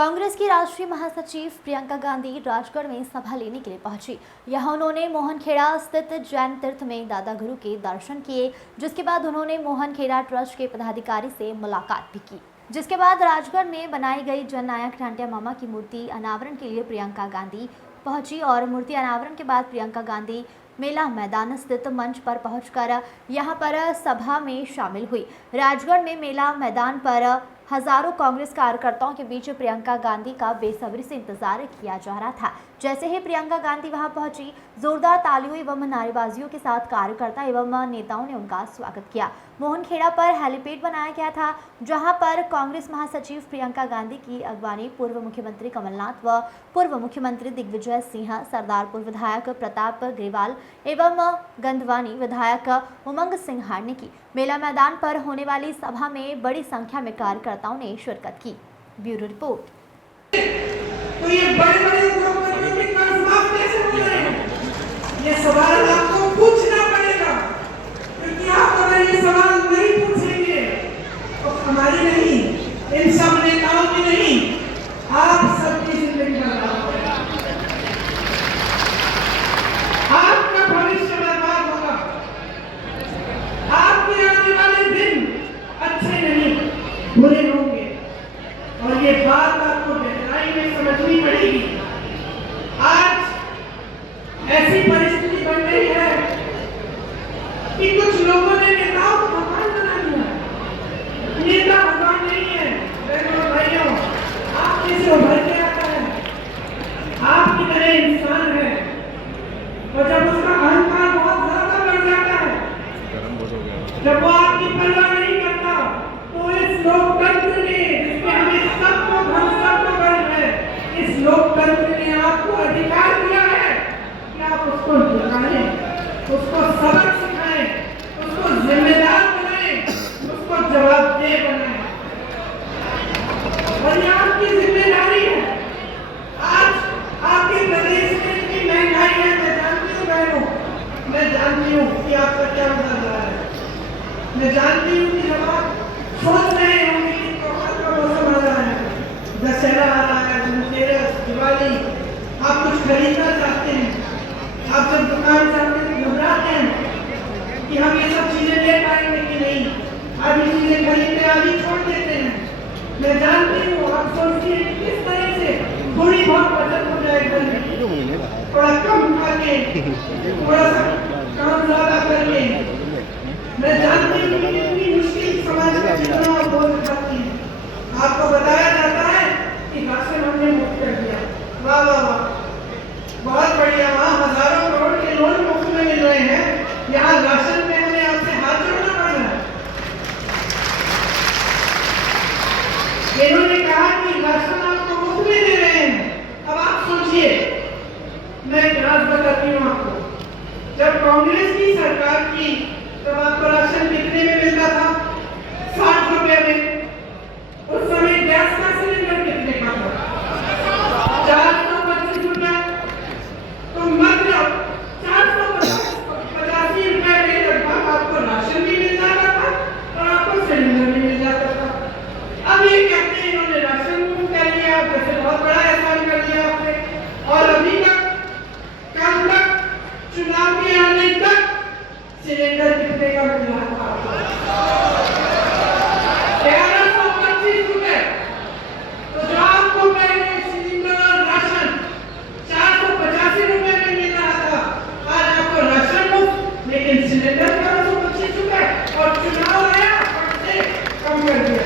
कांग्रेस की राष्ट्रीय महासचिव प्रियंका गांधी राजगढ़ में सभा लेने के लिए पहुंची। यहां उन्होंने मोहनखेड़ा स्थित जैन तीर्थ में दादा गुरु के दर्शन किए, जिसके बाद उन्होंने मोहनखेड़ा ट्रस्ट के पदाधिकारी से मुलाकात भी की। जिसके बाद राजगढ़ में बनाई गई जननायक ढांटिया मामा की मूर्ति अनावरण के लिए प्रियंका गांधी पहुंची और मूर्ति अनावरण के बाद प्रियंका गांधी मेला मैदान स्थित मंच पर पहुंचकर यहां पर सभा में शामिल हुई। राजगढ़ में मेला मैदान पर हजारों कांग्रेस कार्यकर्ताओं के बीच प्रियंका गांधी का बेसब्री से इंतजार किया जा रहा था। जैसे ही प्रियंका गांधी वहां पहुंची, जोरदार तालियों एवं नारेबाजियों के साथ कार्यकर्ता एवं नेताओं ने उनका स्वागत किया। मोहनखेड़ा पर हेलीपैड बनाया गया था, जहां पर कांग्रेस महासचिव प्रियंका गांधी की अगवानी पूर्व मुख्यमंत्री कमलनाथ व पूर्व मुख्यमंत्री दिग्विजय सिंह, सरदारपुर विधायक प्रताप ग्रेवाल एवं गंधवानी विधायक उमंग सिंघार ने की। मेला मैदान पर होने वाली सभा में बड़ी संख्या में कार्यकर्ताओं ने शिरकत की। Bureau report. तो ये बड़े-बड़े उद्योगपतियों के कर्ज माफ कैसे हो रहे हैं? ये सवाल आपको पूछना पड़ेगा, क्योंकि आप अगर ये सवाल नहीं पूछेंगे तो हमारी नहीं, इन सब नेताओं की नहीं, आप सबकी जिंदगी बर्बाद होगी। आपका भविष्य बर्बाद होगा। आपके आने वाले दिन अच्छे नहीं, बुरे होंगे और ये बात आपको गहराई में समझनी पड़ेगी। आज ऐसी परिस्थिति बन गई है कि कुछ लोगों ने नेताओं को भगवान बना दिया। नेता भगवान नहीं है बहनों भाइयों, आप में से उभर के आता है, आपकी तरह इंसान है और जब उसका अहंकार बहुत ज्यादा बढ़ जाता है, जब वो आपकी परवाह नहीं करता, तो इस लोकतंत्र ने, जिसमें हमें सबको गर्व है, इस लोकतंत्र ने आपको अधिकार दिया है कि आप उसको जिताएं, उसको सबक सिखाएं, उसको जिम्मेदार बनाएं, उसको जवाबदेह बनाएं। और ये आपकी जिम्मेदारी है। आज आपके प्रदेश में इतनी महंगाई है, मैं जानती हूँ बहनों, मैं जानती हूँ कि आपका क्या मजा रहा है। मैं जानती हूँ कि जब आप सोच रहे होंगे कि त्योहार का मौसम आ रहा है, दशहरा आ रहा है, धनतेरस, दिवाली, आप कुछ खरीदना चाहते हैं, आप जब दुकान जाते हैं तो घबराते हैं कि हम ये सब चीजें ले पाएंगे कि नहीं, आधी चीजें खरीदते आधी छोड़ देते हैं। मैं जानती हूँ आप सोचती हैं कि किस तरह से थोड़ी बहुत बचत हो जाए, थोड़ा कम खा के, थोड़ा सा काम ज्यादा करके। मैं जानती हूँ कि कितनी मुश्किल समाज का जीना और बोल सकती है। आपको बताया जाता है कि राशन हमने मुफ्त कर दिया, वाह वाह वाह, बहुत बढ़िया। वहाँ हजारों करोड़ के लोन मुफ्त में मिल रहे हैं, यहाँ राशन में हमें आपसे हाथ जोड़ना पड़ रहा है। इन्होंने कहा कि राशन आपको मुफ्त में दे रहे हैं। अब आप सोचिए, मैं एक राज बताती हूँ आपको। जब कांग्रेस की सरकार की, तब आपको राशन कितने में मिलता था? 60 रुपए में। उस समय गैस का सिलेंडर कितने का था? 425 रुपया। तो मतलब 485 रुपए में लगभग आपको राशन भी मिल जाता था और आपको सिलेंडर भी मिल जाता था। अब ये कहते हैं इन्होंने राशन मुफ्त कर लिया, वैसे बहुत बड़ा एहसान कर दिया आपने। और अभी तक, कल तक, चुनाव के आने तक सिलेंडर कितने का मिल रहा था? 1125 रुपए। तो जो आपको पहले सिलेंडर और राशन 485 रुपए में मिल रहा था, आज आपको राशन मुफ्त, लेकिन सिलेंडर 1125 रुपए। और चुनाव आया, फटसे कम कर दिया।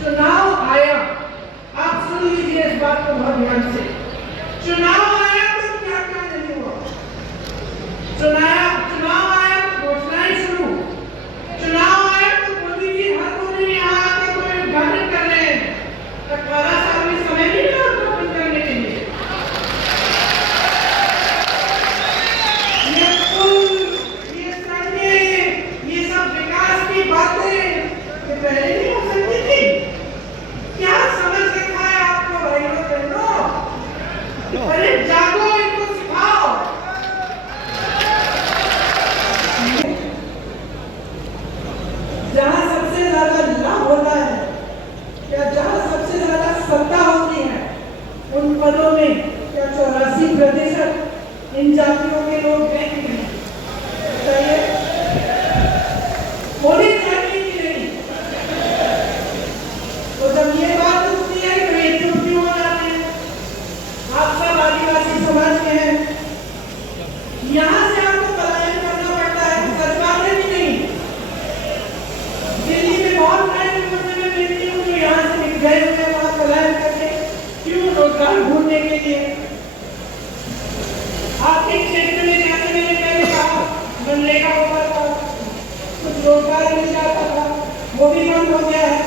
चुनाव आया, आप सुन लीजिए इस बात को बहुत ध्यान से। चुनाव आया तो क्या क्या नहीं हुआ? चुनाव आया तो घोषणाएं शुरू, चुनाव आया तो मोदी जी हर कोने में यहाँ आके कोई उद्घाटन कर रहे हैं। 18 साल में समय नहीं मिला उद्घाटन करने के लिए। ये पुल, ये सड़कें, ये सब विकास की बातें ये पहले नहीं हो सकती थी। क्या समझ रखा है आपको भाइयों बहनों? अरे रोजगार मिल जाता था, वो भी बंद हो गया है।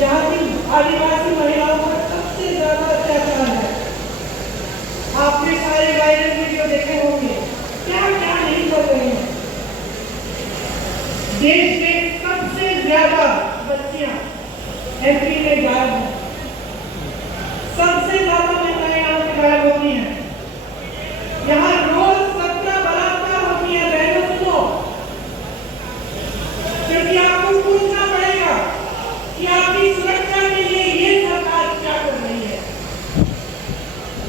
यहाँ की आदिवासी महिलाओं पर सबसे ज्यादा अत्याचार है। आपने सारे वायरल वीडियो देखे होंगे, क्या क्या नहीं कर रहे हैं। देश में सबसे ज्यादा बच्चियां एमपी में गायब हैं, सबसे ज्यादा महिलाएं गायब होती हैं। यहाँ रोज 17 बलात्कार होती है। बहनों सुनो, क्योंकि आपको पूछना पड़ेगा कि आपकी सुरक्षा के लिए ये सरकार क्या कर रही है।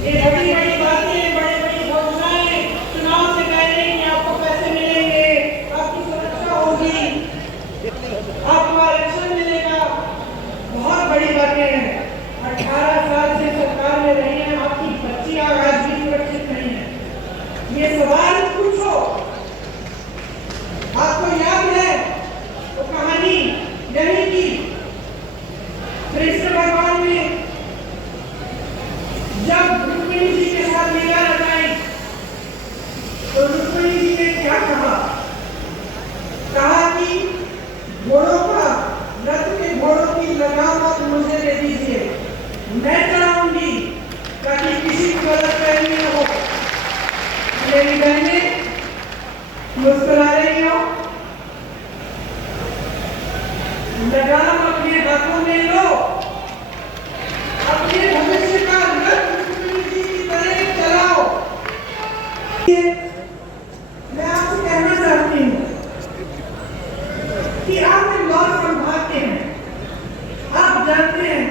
ये बड़ी बड़ी बातें, बड़ी बड़ी घोषणाएं चुनाव से पहले कि आपको पैसे मिलेंगे, आपकी सुरक्षा होगी, आपको आरक्षण मिलेगा, बहुत बड़ी बातें हैं। 18 साल से सरकार में रही है, आपकी बच्चियां आज भी सुरक्षित नहीं है। ये सवाल पूछो। आपको याद है वो कहानी यही की कृष्ण भगवान ने जब रुक्मिणी जी के साथ लीला रचाई तो रुक्मिणी जी ने क्या कहा? कहा कि घोड़ों का, रथ के घोड़ों की लगाम आप मुझे दे दीजिए, मैं चलाऊंगी ताकि किसी को गलतफहमी न हो। मेरी बहनें मुस्कुरा रही हो, लगाम अपने हाथों में लो, अपने भविष्य का रथ रुक्मिणी जी की तरह चलाओ। मैं आपसे कहना चाहती हूँ कि आप लॉ संभालते हैं, आप जानते हैं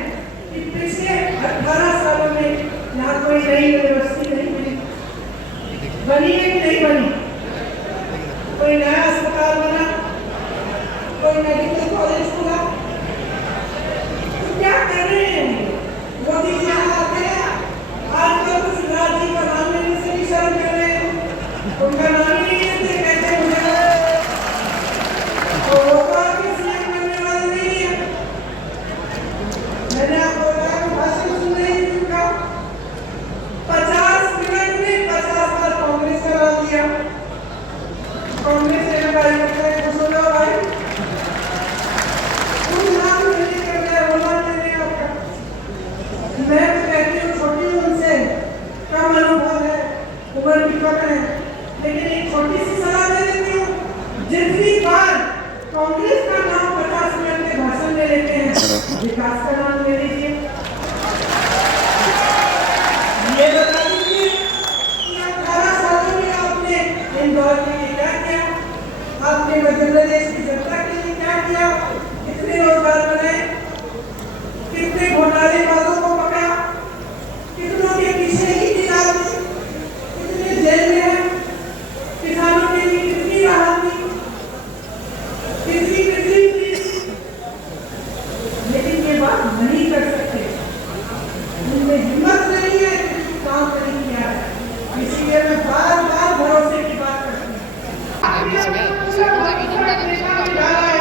कि पिछले 18 सालों में यहाँ कोई नई यूनिवर्सिटी नहीं बनी, बनी है कि नहीं बनी? कोई नया अस्पताल बना, कोई मेडिकल कॉलेज खुला, तो क्या कर रहे हैं मोदी जी? यहाँ आते हैं, आजकल तो शिवराज जी का नाम लेने से भी शर्म कर रहे हैं, उनका नाम ही नहीं लेते, कहते मुझे और वो तो आपके सीएम बनने वाले नहीं है। मैंने आपको बताया कि भाषण सुन रही थी उनका, 50 मिनट में 50 बार कांग्रेस का नाम लिया। कांग्रेस ने लगाई करते हैं, खुश हो जाओ भाई, तुम नाम नहीं कर रहे हो, नाम नहीं आपका। मैं तो कहती हूँ छोटी उनसे कम अनुभव है, उम्र भी कम है, लेकिन एक छोटी सी सलाह दे देती हूँ, जितनी बार कांग्रेस का नाम 50 मिनट के भाषण में लेते हैं, विकास का नाम ले लीजिए। ये बता दीजिए कि 18 सालों में आपने इंदौर के लिए क्या किया, आपने मध्य प्रदेश की जनता के लिए क्या किया, कितने रोजगार बनाए, कितने घोटाले वालों को पकड़ा, कितनों के पीछे ही डाल दी, कितने जेल में है, किसानों के लिए कितनी राहत दी, कितनी तकलीफ दी, लेकिन ये बात नहीं कर सकते, उनमें हिम्मत नहीं है, काम नहीं किया है। इसीलिए मैं बार बार भरोसे की बात करती हूँ।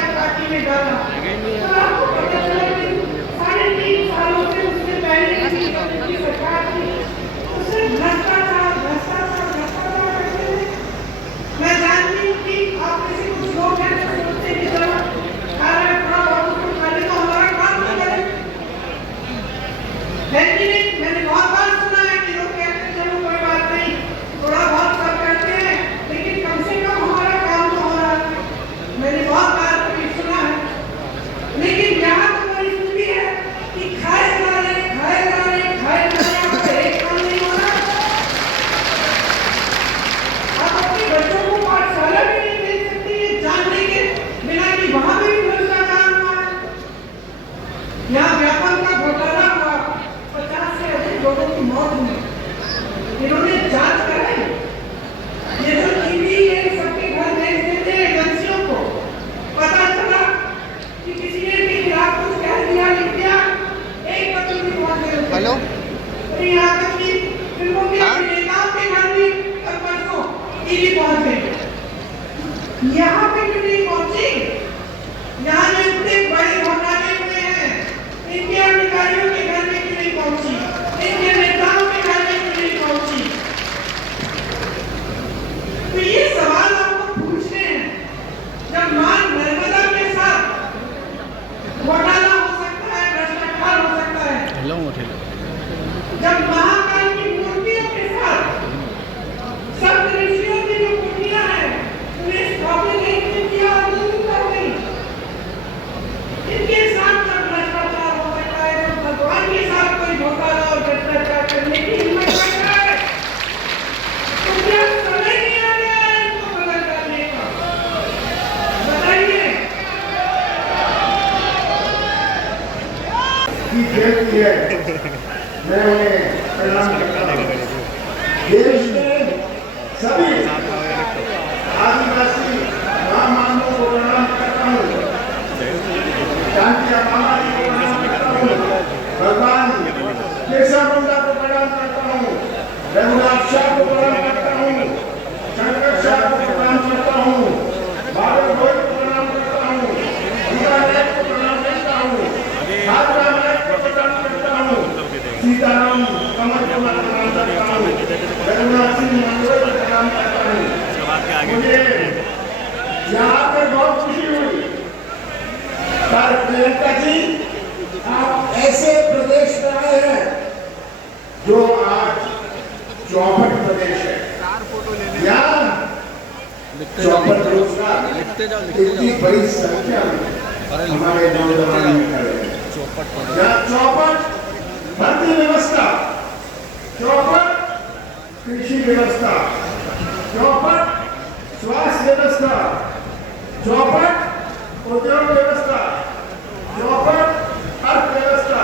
पार्टी में डाला, साढ़े 3 सालों से उससे पहले की सरकार थी, उससे भ्रष्टाचार करते थे। मैं जानती हूँ कि आप किसी कुछ लोग हैं जो सोचते कि चलो खाना थोड़ा बहुत उसको खाने को हमारा काम नहीं करे। लेकिन मैंने बहुत बार सुना है कि लोग कहते हैं चलो कोई बात नहीं, थोड़ा बहुत सब करते हैं, लेकिन कम से कम हमारा काम तो हो रहा है। मैंने बहुत बार सुना है, लेकिन यहाँ तो परिस्थिति है कि खाए जा रहे, आपका एक काम नहीं हो रहा। आप अपने बच्चों को पाठशाला भी नहीं भेज सकती है, जानने के बिना कि वहां भी भ्रष्टाचार हुआ है। यहाँ व्यापक का घोटाला हुआ, 50 से अधिक लोगों की मौत हुई, इन्होंने जांच कराई। ये जो टीवी है सबके घर भेज देते हैं एजेंसियों को, पता चला कि किसी ने भी खिलाफ कुछ कह दिया, लिख दिया, एक पत्र भी पहुंच गए। हेलो, यहाँ तक कि फिल्मों के नेताओं के घर भी परसों टीवी पहुंच गई। यहाँ पे क्यों नहीं पहुंची? यहाँ जो इतने बड़े घोटाले हुए हैं, इनके अधिकारियों के घर में क्यों नहीं पहुंची? इनके नेताओं के घर में क्यों नहीं पहुंची? तो ये सवाल आपको पूछने हैं। इसलिए मैं उन्हें प्रणाम करता हूँ। देश में सभी आदिवासी महामानवों को प्रणाम करता हूँ। शांति मामा जी को प्रणाम करता हूँ। भगवान बिरसा मुंडा को प्रणाम करता हूँ। रघुनाथ शाह को प्रणाम करता हूँ। शंकर शाह को प्रणाम करता हूँ। बाबा भोई को प्रणाम करता हूँ। गीता नायक को प्रणाम करता हूँ। हाथराम नायक को प्रणाम करता हूँ। सीताराम कमल को प्रणाम करता हूँ। रघुनाथ सिंह मंडल को प्रणाम करता हूँ। मुझे यहाँ आकर बहुत खुशी हुई। पर प्रियंका जी, आप ऐसे प्रदेश में आए हैं जो आज चौपट प्रदेश है। यहाँ चौपट रोजगार इतनी बड़ी संख्या में हमारे नौजवान खड़े हैं। यहाँ चौपट भर्ती व्यवस्था, चौपट कृषि व्यवस्था, चौपट स्वास्थ्य व्यवस्था, चौपट उद्योग व्यवस्था, चौपट अर्थव्यवस्था,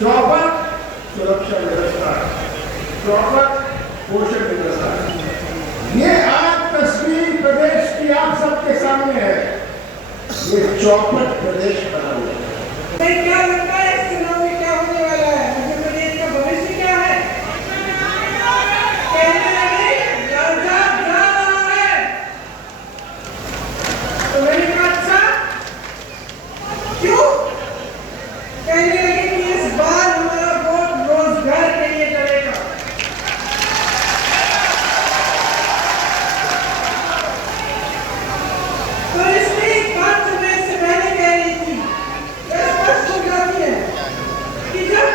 चौपट सुरक्षा व्यवस्था, चौपट पोषण व्यवस्था। ये आज तस्वीर प्रदेश की आप सबके सामने है। ये चौपट प्रदेश बना हुआ है। क्या लगता है इस चुनाव में क्या होने वाला है? मध्य प्रदेश का भविष्य क्या है? कहने लगे राजा जा रहा है, तो मैंने कहा अच्छा क्यों? कहने लगे कि इस बार हमारा वोट रोजगार के लिए चलेगा। तो इसमें एक बात जो मैं इससे पहले कह रही थी, स्पष्ट हो जाती है कि जब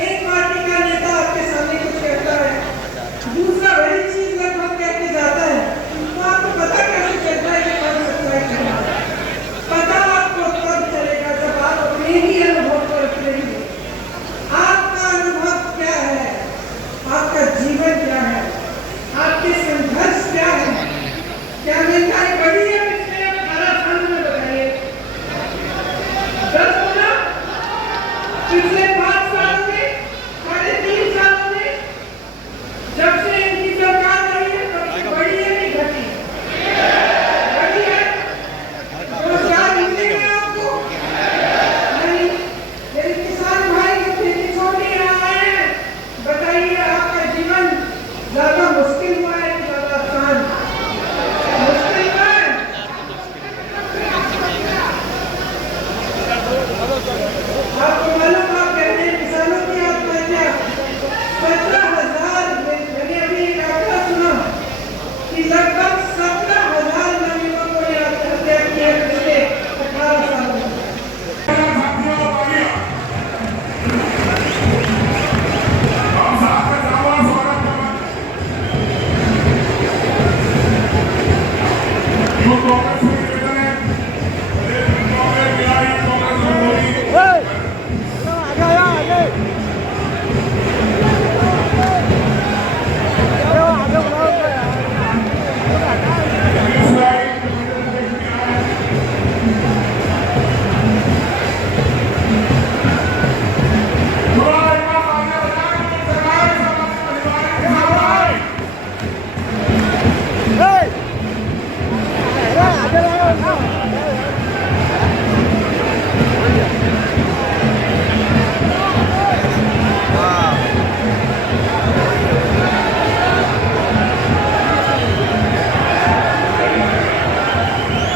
एक पार्टी का नेता आपके सामने कुछ कहता है, दूसरा वही चीज लगभग कहते जाता है, तो आपको पता कैसे चलता है कि कब सच्चाई क्या है? पता आपको कब चलेगा जब आप अपने ही अनुभव को रखेंगे। आपका अनुभव क्या है? आपका जीवन क्या है? आपके संघर्ष क्या है? क्या महंगाई बढ़ी है पिछले 18 साल में? बताइए। 10 गुना पिछले 5 सालों में, 3.5 सालों में, जब से इनकी सरकार रही है तब से बढ़ी है नहीं घटी? बढ़ी है। रोजगार मिलेगा आपको? नहीं। मेरे किसान भाई जो खेती छोड़ने यहाँ आए हैं, बताइए आपका जीवन ज्यादा मुश्किल हुआ है कि ज्यादा आसान? मुश्किल हुआ है। आपको मालूम, आप कहते हैं किसानों की आत्महत्या 17,000, मैंने अभी एक आंकड़ा सुना कि लगभग 17,000 नवयुवकों ने आत्महत्या की है पिछले 18 सालों में। जो